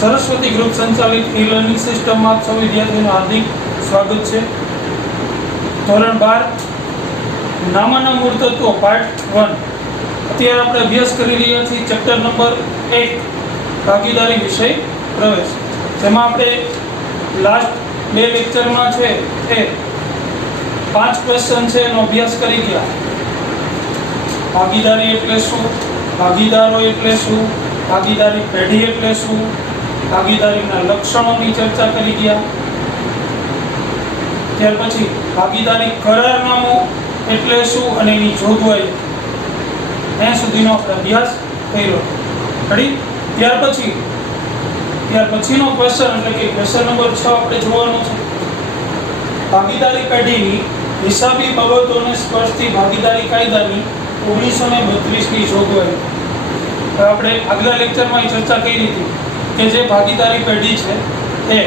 Saraswati group संचालित e learning system में आप सभी विद्यार्थियों हार्दिक स्वागत है। धोरण 12 नामाना मूળ તત્વો પાર્ટ 1 અત્યારે આપણે અભ્યાસ કરી રહ્યા છીએ ચેપ્ટર નંબર 1 ભાગીદારી વિષય પ્રવેશ, જેમાં આપણે લાસ્ટ બે લેક્ચરમાં છે એ 5 ક્વેશ્ચન છે એનો અભ્યાસ કરી ગયા। ભાગીદારી એટલે શું, ભાગીદારો એટલે શું, ભાગીદારી પેઢી એટલે શું, ભાગીદારીના લક્ષણોની ચર્ચા કરી ગયા। ત્યાર પછી ભાગીદારી કરારનામું એટલે શું અને એની જોગવાઈ ત્યાં સુધીનો આપણે અભ્યાસ કર્યો। રેડી? ત્યાર પછીનો ક્વેશ્ચન એટલે કે ક્વેશ્ચન નંબર 6 આપણે જોવાનો છે। ભાગીદારી પેઢીની હિસાબી બાબતોને સ્પર્શતી ભાગીદારી કાયદાની 1932ની જોગવાઈ। આપણે આગલા લેક્ચરમાં ચર્ચા કરી હતી કે જે ભાગીદારી પેઢી છે એ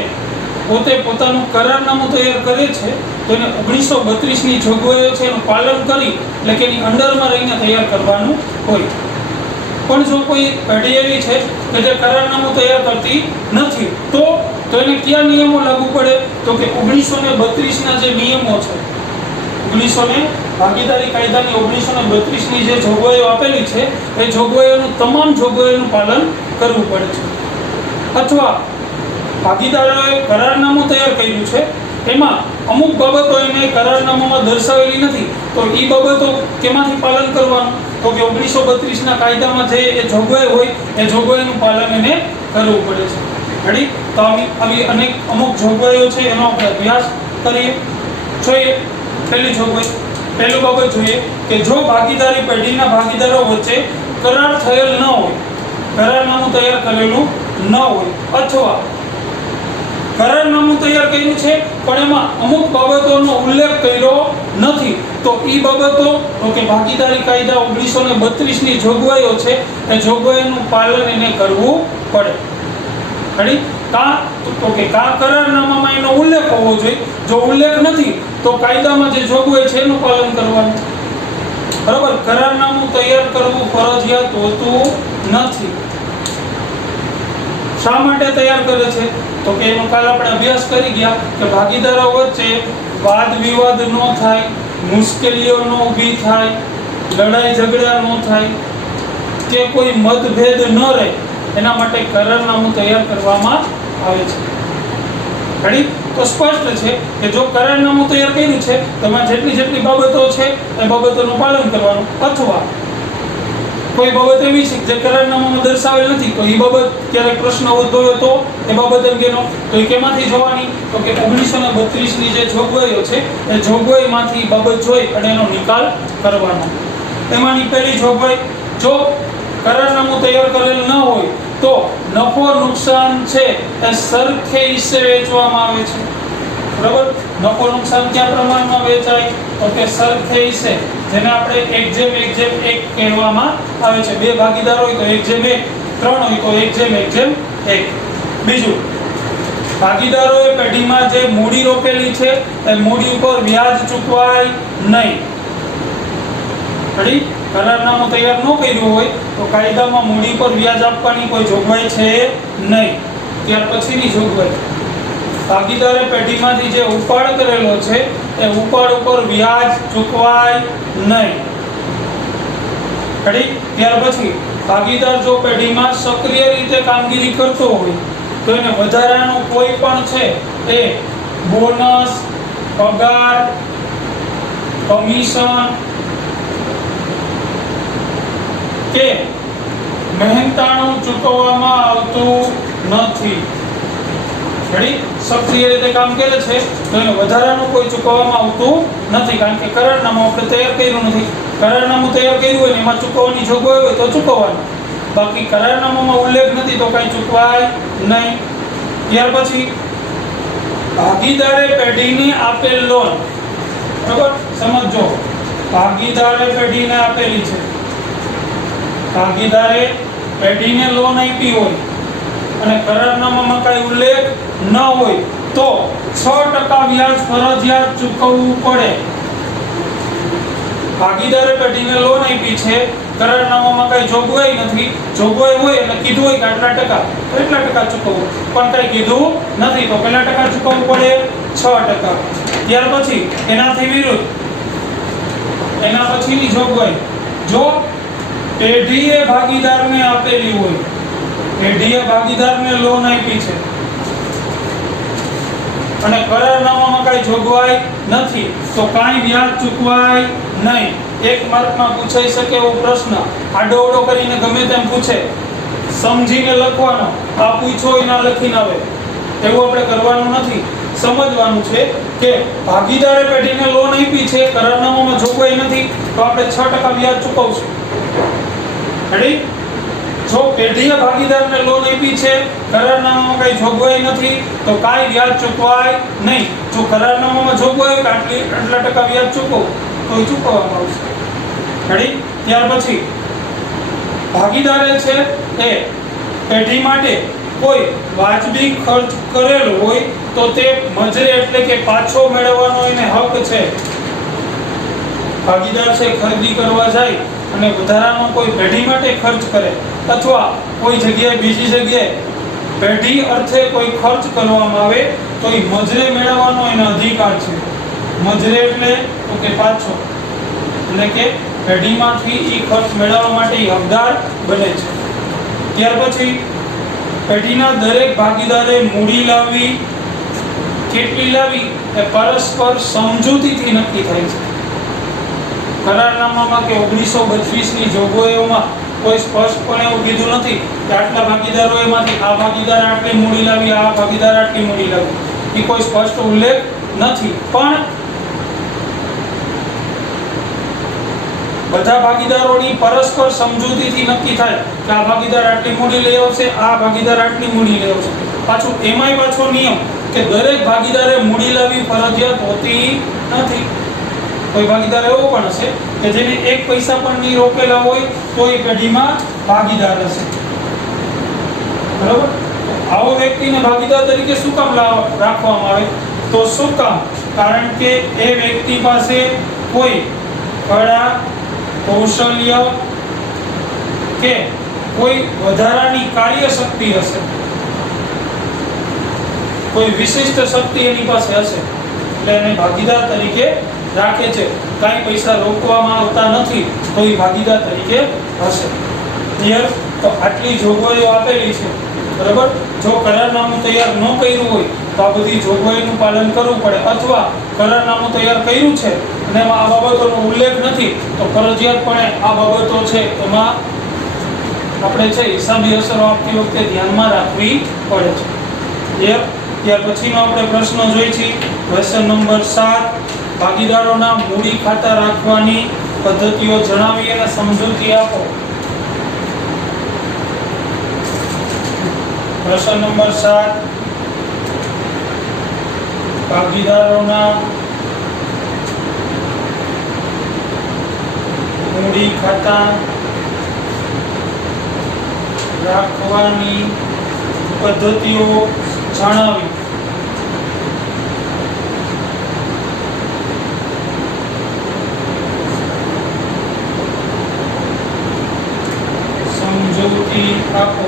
પોતે પોતાનું કરારનામું તૈયાર કરે છે તો એને 1932ની જોગવાઈઓ છે એનું પાલન કરી એટલે કે એની અંડરમાં રહીને તૈયાર કરવાનું હોય। પણ જો કોઈ પેઢી એવી છે કે જે કરારનામું તૈયાર કરતી નથી તો એને કયા નિયમો લાગુ પડે? તો કે 1932ના જે નિયમો છે, ભાગીદારી કાયદાની 1932ની જે જોગવાઈઓ આપેલી છે એ જોગવાઈઓનું તમામ જોગવાઈઓનું પાલન કરવું પડે છે। અથવા ભાગીદારોએ કરારનામું તૈયાર કર્યું છે એમાં અમુક બાબતો એને કરારનામામાં દર્શાવેલી નથી તો એ બાબતો કેમાંથી પાલન કરવાનું? તો કે 1932ના કાયદામાં જે એ જોગવાઈ હોય એ જોગવાઈનું પાલન એને કરવું પડે છે। રેડી? તો આવી અમુક જોગવાઈઓ છે એનો આપણે અભ્યાસ કરીએ। જોઈએ પહેલી જોગવાઈ, પહેલું બાબત જોઈએ કે જો ભાગીદારી પેઢીના ભાગીદારો વચ્ચે કરાર થયેલ ન હોય, કરારનામું તૈયાર કરેલું ન હોય અથવા કરારનામું તૈયાર કર્યું છે પણ એમાં અમુક બાબતોનો ઉલ્લેખ કર્યો નથી તો એ બાબતો તો કે ભાગીદારી કાયદા 1932ની જોગવાઈઓ છે એ જોગવાઈનું પાલન એને કરવું પડે। રેડી? તો કે કરારનામામાં એનો ઉલ્લેખ હોવો જોઈએ, જો ઉલ્લેખ નથી તો કાયદામાં જે જોગવાઈ છે એનું પાલન કરવાનું। બરાબર? કરારનામું તૈયાર કરવું ફરજિયાત હોતું નથી। શા માટે તૈયાર કરે છે? તો કે એનો કાલ આપણે અભ્યાસ કરી ગયા કે ભાગીદારો વચ્ચે વાદ વિવાદ ન થાય, મુશ્કેલીઓ ન ઊભી થાય, લડાઈ ઝઘડા ન થાય કે કોઈ મતભેદ ન રહે એના માટે કરારનામું તૈયાર કરવામાં આવે છે। રેડી? તો સ્પષ્ટ છે કે જો કરારનામું તૈયાર કર્યું છે તો એમાં જેટલી બાબતો છે એ બાબતોનું પાલન કરવાનું અથવા કોઈ બાબત એવી છે જે કરારનામામાં દર્શાવેલ નથી તો એ બાબત ક્યારેક પ્રશ્ન ઉદ્ભવ્યો તો એ બાબત અંગેનો તો એ કેમાંથી જોવાની? તો કે 1932ની જે જોગવાઈઓ છે એ જોગવાઈમાંથી બાબત જોઈ અને એનો નિકાલ કરવાનો। એમાંની પહેલી જોગવાઈ, જો કરારનામું તૈયાર કરેલ ન હોય તો નફો નુકસાન છે એ સરખે હિસ્સે વેચવામાં આવે છે। બરાબર? નફો નુકસાન કયા પ્રમાણમાં વેચાય? તો કે સરખે હિસ્સે, જેને આપણે 1:1 કહેવામાં આવે છે। બે ભાગીદાર હોય તો 1:1, ત્રણ હોય તો 1:1। બીજું, ભાગીદારોએ પેઢીમાં જે મૂડી રોકેલી છે એ મૂડી ઉપર વ્યાજ ચૂકવાય નહીં। રેડી? કરારનામું તૈયાર ન કર્યું હોય તો કાયદામાં મૂડી પર વ્યાજ આપવાની કોઈ જોગવાઈ છે નહીં। ત્યાર પછીની જોગવાઈ, ભાગીદારે પેઢીમાંથી જે ઉપાડ કરેલો છે એ ઉપાડ ઉપર વ્યાજ ચૂકવાય નહીં। રેડી? ત્યાર પછી ભાગીદાર જો પેઢીમાં સક્રિય રીતે કામગીરી કરતો હોય તો એને વધારાનું કોઈ પણ છે એ બોનસ, પગાર, કમિશન કે મહેનતાણું ચૂકવવામાં આવતું નથી। રેડી? સક્રિય રીતે કામ કરે છે તો એને વધારાનું કોઈ ચૂકવવામાં આવતું નથી કારણ કે કરારનામું આપણે તૈયાર કર્યું નથી। કરારનામું તૈયાર કર્યું હોય ને એમાં ચૂકવવાની જોગવાઈ હોય તો ચૂકવવાનું, બાકી કરારનામામાં ઉલ્લેખ નથી તો કાંઈ ચૂકવાય નહીં। ત્યાર પછી ભાગીદારે પેઢીને આપેલ લોન, બરાબર? સમજો, ભાગીદારે પેઢીને આપેલી છે, ભાગીદારે પેઢીને લોન આપી હોય અને કરારનામામાં કાંઈ ઉલ્લેખ ન હોય તો 6% વ્યાજ ફરજિયાત ચૂકવવું પડે। ભાગીદારે પેઢીને લોન આપી છે કરારનામામાં કઈ જોગવાઈ નથી. જોગવાઈ હોય એટલે કીધું હોય કે આટલા ટકા તો એટલા ટકા ચૂકવવું, પણ કઈ કીધું નથી તો કેટલા ટકા ચૂકવવું પડે? 6%. ત્યાર પછી એનાથી વિરુદ્ધ એના પછીની જોગવાઈ, જો પેઢીએ ભાગીદારને આપેલી હોય, પેઢીએ ભાગીદારને લોન આપી છે અને કરારનામામાં કઈ જોગવાઈ નથી તો કાંઈ વ્યાજ ચૂકવાય નહીં. એક માર્કમાં પૂછાઈ શકે એવો પ્રશ્ન આડોઅવળો કરીને ગમે તેમ પૂછે, સમજીને લખવાનો, આ પૂછો એના લખીને આવે એવું આપણે કરવાનું નથી. સમજવાનું છે કે ભાગીદારે પેઢીને લોન આપી છે, કરારનામામાં જોગવાઈ નથી તો આપણે 6% વ્યાજ ચૂકવશું. રેડી? જો પેઢીએ ભાગીદારને લોન આપી છે, કરારનામામાં કઈ જોગવાઈ નથી તો કાંઈ વ્યાજ ચૂકવાય નહીં. જો કરારનામામાં જોગવાઈ કે આટલા ટકા વ્યાજ ચૂકવો તો એ ચૂકવવામાં આવશે. રેડી? ત્યાર પછી ભાગીદારે છે એ પેઢી માટે કોઈ વાજબી ખર્ચ કરેલો હોય તો તે મજરે એટલે કે પાછો મેળવવાનો એને હક છે. ભાગીદાર છે ખરીદી કરવા જાય અને વધારાનો કોઈ પેઢી માટે ખર્ચ કરે અથવા કોઈ જગ્યાએ બીજી જગ્યાએ પેઢી અર્થે કોઈ ખર્ચ કરવામાં આવે તો એ મજરે મેળવવાનો એનો અધિકાર છે. મજરે એટલે તો કે પાછો, એટલે કે પેઢીમાંથી એ ખર્ચ મેળવવા માટે એ હકદાર બને છે. ત્યાર પછી પેઢીના દરેક ભાગીદારે મૂડી લાવવી, કેટલી લાવવી એ પરસ્પર સમજૂતીથી નક્કી થાય છે. કરારનામામાં કે 1932 ની જોગવાઈઓમાં કોઈ સ્પષ્ટપણે એવું કીધું નથી કે આટલા ભાગીદારો એમાંથી આ ભાગીદાર આટલી મૂડી લાવી, આ ભાગીદાર આટલી મૂડી લાવી, એ કોઈ સ્પષ્ટ ઉલ્લેખ નથી. પણ બધા ભાગીદારોની પરસ્પર સમજૂતીથી નક્કી થાય કે આ ભાગીદાર આટલી મૂડી લઈ આવશે, આ ભાગીદાર આટલી મૂડી લઈ આવશે. પાછું એમાંય પાછો નિયમ કે દરેક ભાગીદારે મૂડી લાવવી ફરજિયાત હોતી નથી. કોઈ ભાગીદાર એવો પણ હશે કે જેને એક પૈસા પણ નહીં રોકેલા હોય તો એ પેઢીમાં ભાગીદાર હશે. બરાબર? આવો વ્યક્તિને ભાગીદાર તરીકે શું કામ રાખવામાં આવે? તો શું કામ? કારણ કે એ વ્યક્તિ પાસે કોઈ કળા, કૌશલ્ય કે કોઈ વધારાની કાર્યશક્તિ હશે, કોઈ વિશિષ્ટ શક્તિ એની પાસે હશે એટલે એને ભાગીદાર તરીકે રાખે છે. કાંઈ પૈસા રોકવામાં આવતા નથી તો એ ભાગીદાર તરીકે હશે. ક્લિયર? તો આટલી જોગવાઈઓ આપેલી છે. બરાબર? જો કરારનામું તૈયાર ન કર્યું હોય તો આ બધી જોગવાઈનું પાલન કરવું પડે, અથવા કરારનામું તૈયાર કર્યું છે અને એમાં આ બાબતોનો ઉલ્લેખ નથી તો ફરજિયાતપણે આ બાબતો છે એમાં આપણે છે હિસાબી અસરો આપતી વખતે ધ્યાનમાં રાખવી પડે છે. ક્લિયર? ત્યાર પછીનો આપણે પ્રશ્ન જોઈ છીએ ક્વેશ્ચન નંબર 7, ભાગીદારોના મૂડી ખાતા રાખવાની પદ્ધતિઓ જણાવી અને સમજૂતી આપો. પ્રશ્ન નંબર 7, ભાગીદારોના મૂડી ખાતા રાખવાની પદ્ધતિઓ જણાવી. સમજૂતી આપો.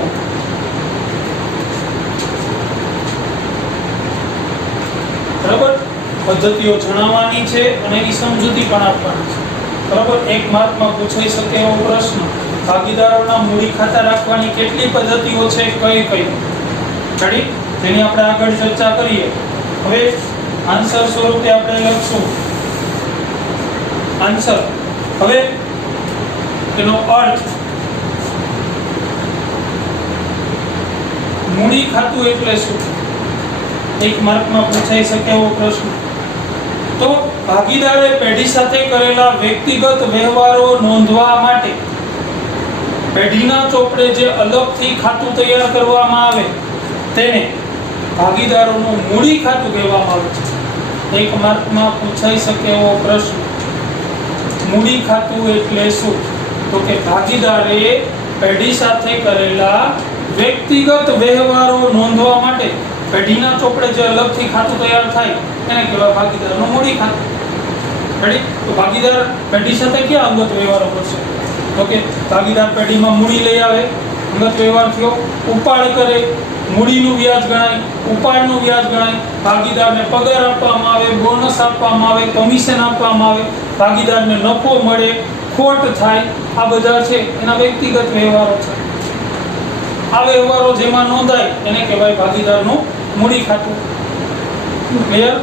બરાબર? પદ્ધતિઓ જણાવવાની છે અને એની સમજૂતી પણ આપવાની છે. બરાબર? એક માર્કમાં પૂછાઈ શકે એવો પ્રશ્ન, ભાગીદારોના મૂડી ખાતા રાખવાની કેટલી પદ્ધતિઓ છે, કઈ કઈ? રેડી? તેની આપણે આગળ ચર્ચા કરીએ. હવે આન્સર સ્વરૂપે આપણે લખશું આન્સર. હવે તેનો અર્થ, મૂડી ખાતું એટલે શું? એક માર્કમાં પૂછાઈ શકે એવો પ્રશ્ન. તો ભાગીદારે પેઢી સાથે કરેલા વ્યક્તિગત વ્યવહારો નોંધવા માટે પેઢીના ચોપડે જે અલગથી ખાતું તૈયાર કરવામાં આવે તેને ભાગીદારોનું મૂડી ખાતું કહેવામાં આવે છે. એક માર્કમાં પૂછાઈ શકે એવો પ્રશ્ન, મૂડી ખાતું એટલે શું? તો કે ભાગીદારે પેઢી સાથે કરેલા વ્યક્તિગત વ્યવહારો નોંધવા માટે પેઢીના ચોપડે જે અલગથી ખાતું તૈયાર થાય એને કહેવાય ભાગીદારનું મૂડી ખાતું. રેડી? તો ભાગીદાર પેઢી સાથે ક્યાં અંગત વ્યવહારો કરશે? ઓકે, ભાગીદાર પેઢીમાં મૂડી લઈ આવે, અંગત વ્યવહાર થયો, ઉપાડ કરે, મૂડીનું વ્યાજ ગણાય, ઉપાડનું વ્યાજ ગણાય, ભાગીદારને પગાર આપવામાં આવે, બોનસ આપવામાં આવે, કમિશન આપવામાં આવે, ભાગીદારને નફો મળે, ખોટ થાય, આ બધા છે એના વ્યક્તિગત વ્યવહારો છે. આ વ્યવહારો જેમાં નોંધાય એને કહેવાય ભાગીદારનું મૂડી ખાતું. ક્લિયર?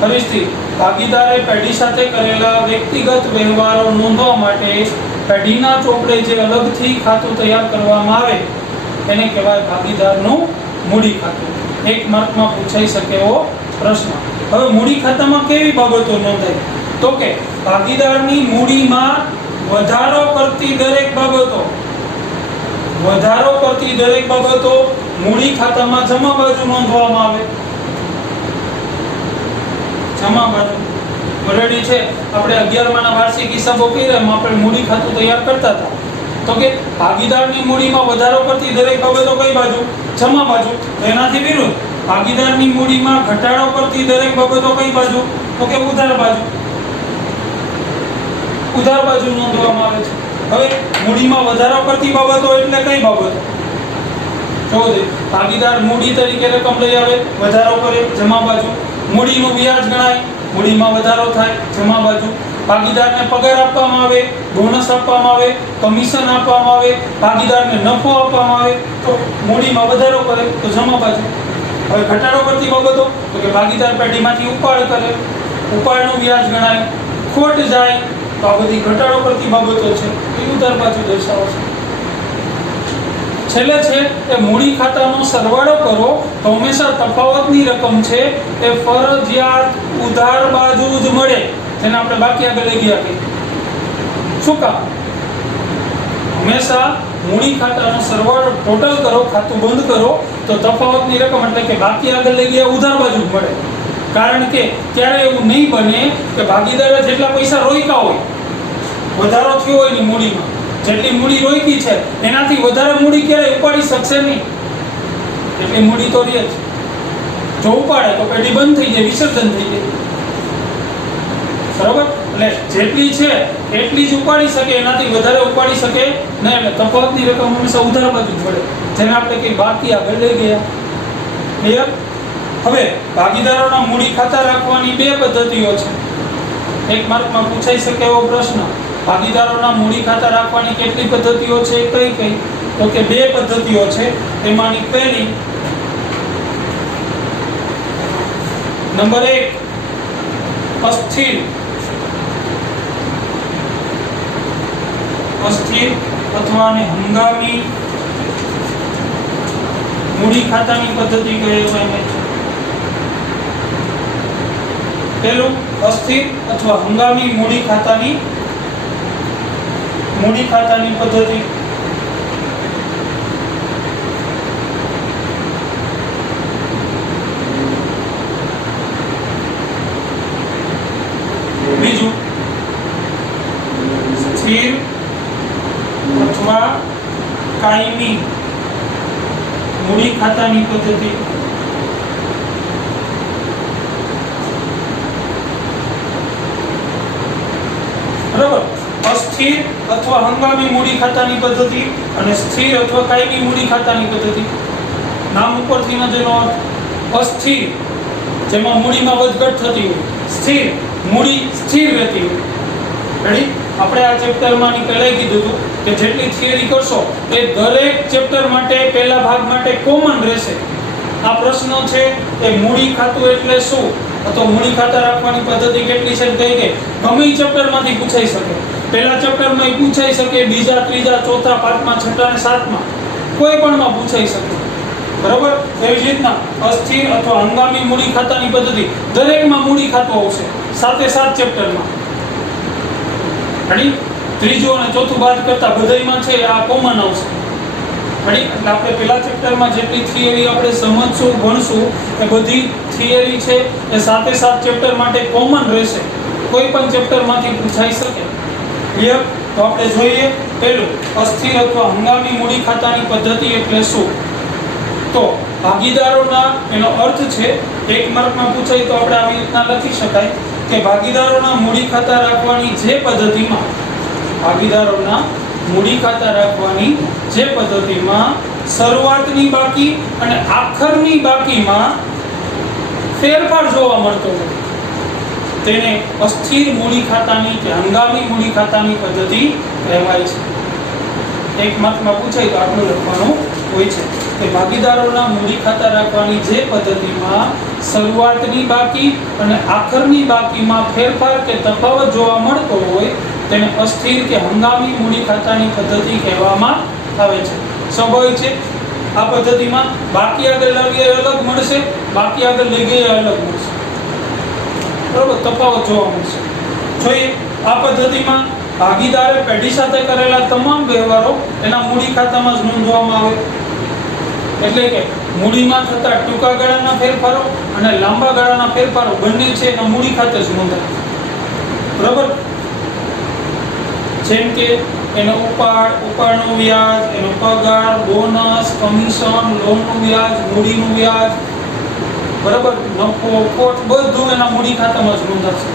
ફરીથી, ભાગીદારે પેઢી સાથે કરેલા વ્યક્તિગત વ્યવહારો નોંધવા માટે પેઢીના ચોપડે જે અલગથી ખાતું તૈયાર કરવામાં આવે એને કહેવાય ભાગીદારનું મૂડી ખાતું. 1 માર્કમાં પૂછાઈ શકે એવો પ્રશ્ન. હવે મૂડી ખાતામાં કેવી બાબતો નોંધાય? તો કે ભાગીદારની મૂડીમાં વધારો કરતી દરેક બાબતો મૂડી ખાતામાં જમા બાજુ નોંધવામાં આવે. જમા બાજુ ઓલરેડી છે, આપણે 11માના વાર્ષિક હિસાબો કર્યા એમાં આપણે મૂડી ખાતું તૈયાર કરતા હતા. તો કે ભાગીદારની મૂડીમાં વધારો કરતી દરેક બાબતો કઈ બાજુ? જમા બાજુ. એનાથી વિરુદ્ધ ભાગીદારની મૂડીમાં ઘટાડો કરતી દરેક બાબતો કઈ બાજુ? તો કે ઉધાર બાજુ. ઉધાર બાજુ નોંધવામાં આવે છે. હવે મૂડીમાં વધારો કરતી બાબતો એટલે કઈ બાબતો? જો ભાગીદાર મૂડી તરીકે રકમ લઈ આવે, વધારો કરે, જમા બાજુ. મૂડીનું વ્યાજ ગણાય, મૂડીમાં વધારો થાય, જમા બાજુ. ભાગીદારને પગાર આપવામાં આવે, બોનસ આપવામાં આવે, કમિશન આપવામાં આવે, ભાગીદારને નફો આપવામાં આવે તો મૂડીમાં વધારો કરે તો જમા બાજુ. હવે ઘટાડો કરતી બાબતો તો કે ભાગીદાર પેઢીમાંથી ઉપાડ કરે, ઉપાડનું વ્યાજ ગણાય, ખોટ જાય તો આ બધી ઘટાડો કરતી બાબતો છે એ ઉધાર બાજુ દર્શાવશે. છેલ્લે છે એ મૂડી ખાતાનો સરવાળો કરો તો હંમેશા તફાવતની રકમ છે એ ફરજિયાત ઉધાર બાજુ જ મળે, જેને આપણે બાકી આગળ લઈ ગયા કે શું કામ? હંમેશા મૂડી ખાતાનો સરવાળો ટોટલ કરો, ખાતું બંધ કરો તો તફાવતની રકમ એટલે કે બાકી આગળ લઈ ગયા ઉધાર બાજુ જ મળે. કારણ કે ત્યારે એવું નહીં બને કે ભાગીદારે જેટલા પૈસા રોક્યા હોય, વધારો થયો હોય ની મૂડીમાં, જેટલી મૂડી રોકી છે એનાથી વધારે મૂડી ક્યારેય ઉપાડી શકશે નહીં. એટલી મૂડી તો રહે જ. જો ઉપાડે તો પેઢી બંધ થઈ જાય, વિસર્જન થઈ જાય. બરાબર? એટલે જેટલી છે એટલી જ ઉપાડી શકે, એનાથી વધારે ઉપાડી શકે નહીં. એટલે તફાવતની રકમ હંમેશા ઉધાર બાજુ જ પડે, જેને આપણે કઈ બાકી આગળ લઈ ગયા. ક્લિયર? હવે ભાગીદારોના મૂડી ખાતા રાખવાની 2 પદ્ધતિઓ છે. 1 માર્કમાં પૂછાઈ શકે એવો પ્રશ્ન. ભાગીદારોના મૂડી ખાતા રાખવાની કેટલી પદ્ધતિઓ છે? કઈ કઈ? તો કે 2 પદ્ધતિઓ છે. તેમાંની પહેલી નંબર 1 અસ્થિર અથવા હંગામી મૂડી ખાતાની પદ્ધતિ કહેવાય છે. પહેલું અસ્થિર અથવા હંગામી મૂડી ખાતાની પદ્ધતિ. બીજું સ્થિર અથવા કાયમી મૂડી ખાતાની પદ્ધતિ. બરાબર? અસ્થિર અથવા હંગામી મૂડી ખાતાની પદ્ધતિ અને સ્થિર અથવા કાયમી મૂડી ખાતાની પદ્ધતિ. નામ ઉપરથી જેનો અસ્થિર જેમાં મૂડીમાં વધઘટ થતી હોય, સ્થિર મૂડી સ્થિર રહેતી હોય. રેડી? આપણે આ ચેપ્ટરમાં ની પહેલા કીધું હતું કે જેટલી થિયરી કરશો એ દરેક ચેપ્ટર માટે પહેલા ભાગ માટે કોમન રહેશે. આ પ્રશ્ન છે એ મૂડી ખાતું એટલે શું અથવા મૂડી ખાતા રાખવાની પદ્ધતિ કેટલી છે કઈ કે ગમે ચેપ્ટરમાંથી પૂછાઈ શકે. પહેલા ચેપ્ટરમાં પૂછાઈ શકે, બીજા, ત્રીજા, ચોથા, પાંચમા, છઠ્ઠા અને સાતમા કોઈ પણમાં પૂછાઈ શકે. બરાબર? એવી જ રીતના અસ્થિર અથવા હંગામી મૂડી ખાતાની પદ્ધતિ દરેકમાં મૂડી ખાતું આવશે, સાથે 7 ચેપ્ટરમાં. રેડી? ત્રીજું અને ચોથું બાદ કરતા બધાયમાં છે આ કોમન આવશે. રેડી? એટલે આપણે પહેલા ચેપ્ટરમાં જેટલી થિયરી આપણે સમજશું, ભણશું એ બધી થિયરી છે એ સાથે 7 ચેપ્ટર માટે કોમન રહેશે, કોઈ પણ ચેપ્ટરમાંથી પૂછાઈ શકે. ક્લિયર? તો આપણે જોઈએ પહેલું અસ્થિર અથવા હંગામી મૂડી ખાતાની પદ્ધતિ એટલે શું. તો ભાગીદારોના એનો અર્થ છે 1 માર્કમાં પૂછાય તો આપણે આવી રીતના લખી શકાય કે ભાગીદારોના મૂડી ખાતા રાખવાની જે પદ્ધતિમાં ભાગીદારોના મૂડી ખાતા રાખવાની જે પદ્ધતિમાં શરૂઆતની બાકી અને આખરની બાકીમાં ફેરફાર જોવા મળતો હોય તેને અસ્થિર મૂડી ખાતાની કે હંગામી મૂડી ખાતાની પદ્ધતિ કહેવાય છે. એક માર્કમાં પૂછાય તો આટલું લખવાનું હોય છે કે ભાગીદારોના મૂડી ખાતા રાખવાની જે પદ્ધતિમાં શરૂઆતની બાકી અને આખરની બાકીમાં ફેરફાર કે તફાવત જોવા મળતો હોય તેને અસ્થિર કે હંગામી મૂડી ખાતાની પદ્ધતિ કહેવામાં આવે છે. સ્વાભાવિક છે આ પદ્ધતિમાં બાકી આગળ લાવીએ અલગ મળશે, બાકી આગળ લઈ ગઈએ અલગ મળશે, બરોબર, તફાવત જોવા મળશે. જોઈએ આ પદ્ધતિમાં ભાગીદારે પેઢી સાથે કરેલા તમામ વ્યવહારો એના મૂડી ખાતામાં જ નોંધવામાં આવે. એટલે કે મૂડીમાં થતા ટૂંકા ગાળાના ફેરફારો અને લાંબા ગાળાના ફેરફારો બંને છે એના મૂડી ખાતે જ નોંધાય. બરાબર. જેમ કે એનો ઉપાડનું વ્યાજ, એનો પગાર, બોનસ, કમિશન, લોનનું વ્યાજ, મૂડીનું વ્યાજ, બરાબર, નફો, ખોટ બધું એના મૂડી ખાતામાં જ નોંધાશે.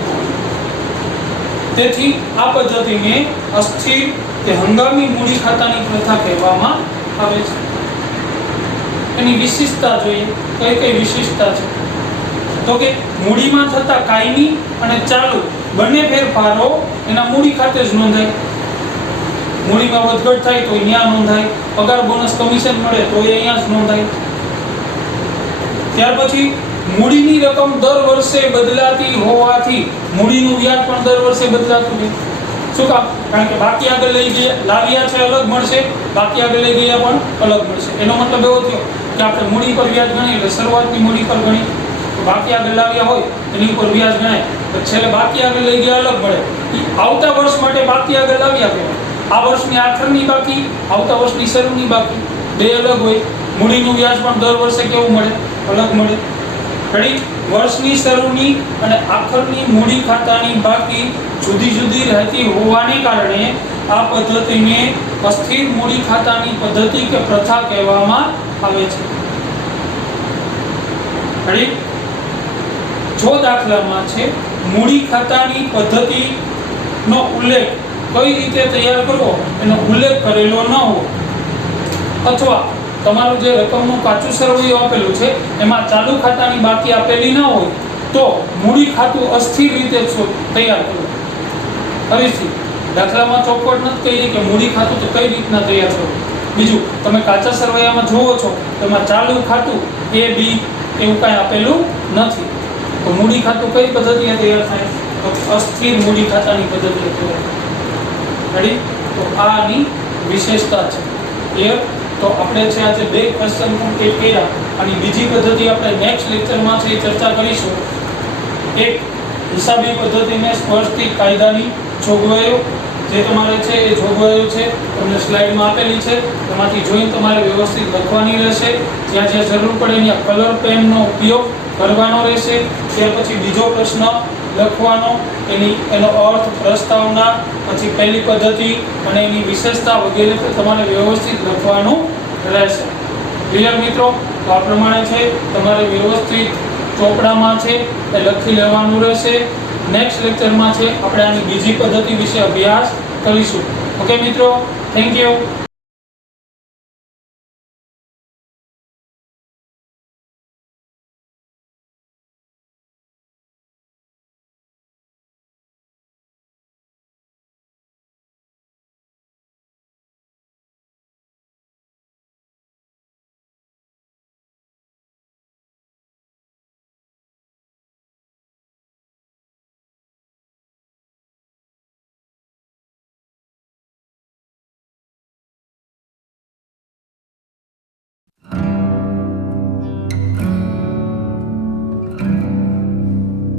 તેથી આ પદ્ધતિને અસ્થિર કે હંગામી મૂડી ખાતાની પ્રથા કહેવામાં આવે છે. એની વિશેષતા જોઈએ, કઈ કઈ વિશેષતા છે તો કે મૂડીમાં થતા કાયમી અને ચાલુ બંને ફેરફારો એના મૂડી ખાતે જ નોંધાય. મૂડીમાં વધઘટ થાય તો અહીંયા નોંધાય, પગાર, બોનસ, કમિશન મળે તો એ અહીંયા જ નોંધાય. ત્યાર પછી મૂડીની રકમ દર વર્ષે બદલાતી હોવાથી મૂડીનું વ્યાજ પણ દર વર્ષે બદલાતું રહે. શું કામ? કારણ કે બાકી આગળ લઈ ગયા લાવ્યા છે અલગ મળશે, બાકી આગળ લઈ ગયા પણ અલગ મળશે. એનો મતલબ એવો થયો કે આપણે મૂડી પર વ્યાજ ગણીએ એટલે શરૂઆતની મૂડી પર ગણી તો બાકી આગળ લાવ્યા હોય એની ઉપર વ્યાજ ગણાય, તો છેલ્લે બાકી આગળ લઈ ગયા અલગ મળે. એ આવતા વર્ષ માટે બાકી આગળ લાવ્યા કહેવાય. આ વર્ષની આખરની બાકી, આવતા વર્ષની શરૂની બાકી બે અલગ હોય. મૂડીનું વ્યાજ પણ દર વર્ષે કેવું મળે? અલગ મળે. ઘણી વર્ષની શરૂની અને આખરની મૂડી ખાતાની બાકી જુદી જુદી રહેતી હોવાને કારણે આ પદ્ધતિને અસ્થિર મૂડી ખાતાની પદ્ધતિ કે પ્રથા કહેવામાં આવે છે. ઘણી જો દાખલામાં છે મૂડી ખાતાની પદ્ધતિનો ઉલ્લેખ કઈ રીતે તૈયાર કરવો એનો ઉલ્લેખ કરેલો ન હોય, અથવા તમારું જે રકમનું કાચું સરવૈયું આપેલું છે એમાં ચાલુ ખાતાની બાકી આપેલી ન હોય તો મૂડી ખાતું અસ્થિર રીતે તૈયાર કરવું. ફરીથી દાખલામાં ચોખવટ નથી કહી કે મૂડી ખાતું તો કઈ રીતના તૈયાર કરવું. બીજું, તમે કાચા સરવૈયામાં જુઓ છો તો એમાં ચાલુ ખાતું A, B એવું કાંઈ આપેલું નથી. તો મૂડી ખાતું કઈ પદ્ધતિએ તૈયાર થાય? તો અસ્થિર મૂડી ખાતાની પદ્ધતિએ તૈયાર થાય. રેડી? તો આની વિશેષતા છે. ક્લિયર? તો આપણે છે આજે બે ક્વેશ્ચન કમ્પ્લીટ કર્યા અને બીજી પદ્ધતિ આપણે નેક્સ્ટ લેક્ચરમાં છે ચર્ચા કરીશું. એક હિસાબી પદ્ધતિને સ્પર્શતી કાયદાની જોગવાઈઓ જે તમારે છે એ જોગવાઈઓ છે તમને સ્લાઇડમાં આપેલી છે, તેમાંથી જોઈને તમારે વ્યવસ્થિત લખવાની રહેશે. જ્યાં જ્યાં જરૂર પડે ત્યાં કલર પેનનો ઉપયોગ કરવાનો રહેશે. ત્યાર પછી બીજો પ્રશ્ન લખવાનો, એનો અર્થ, પ્રસ્તાવના, પછી પહેલી પદ્ધતિ અને એની વિશેષતા વગેરે તમારે વ્યવસ્થિત લખવાનું રહેશે. ક્લિયર મિત્રો? તો આ પ્રમાણે છે તમારે વ્યવસ્થિત ચોપડામાં છે એ લખી લેવાનું રહેશે. નેક્સ્ટ લેક્ચરમાં છે આપણે આની બીજી પદ્ધતિ વિશે અભ્યાસ કરીશું. ઓકે મિત્રો, થેન્ક યુ.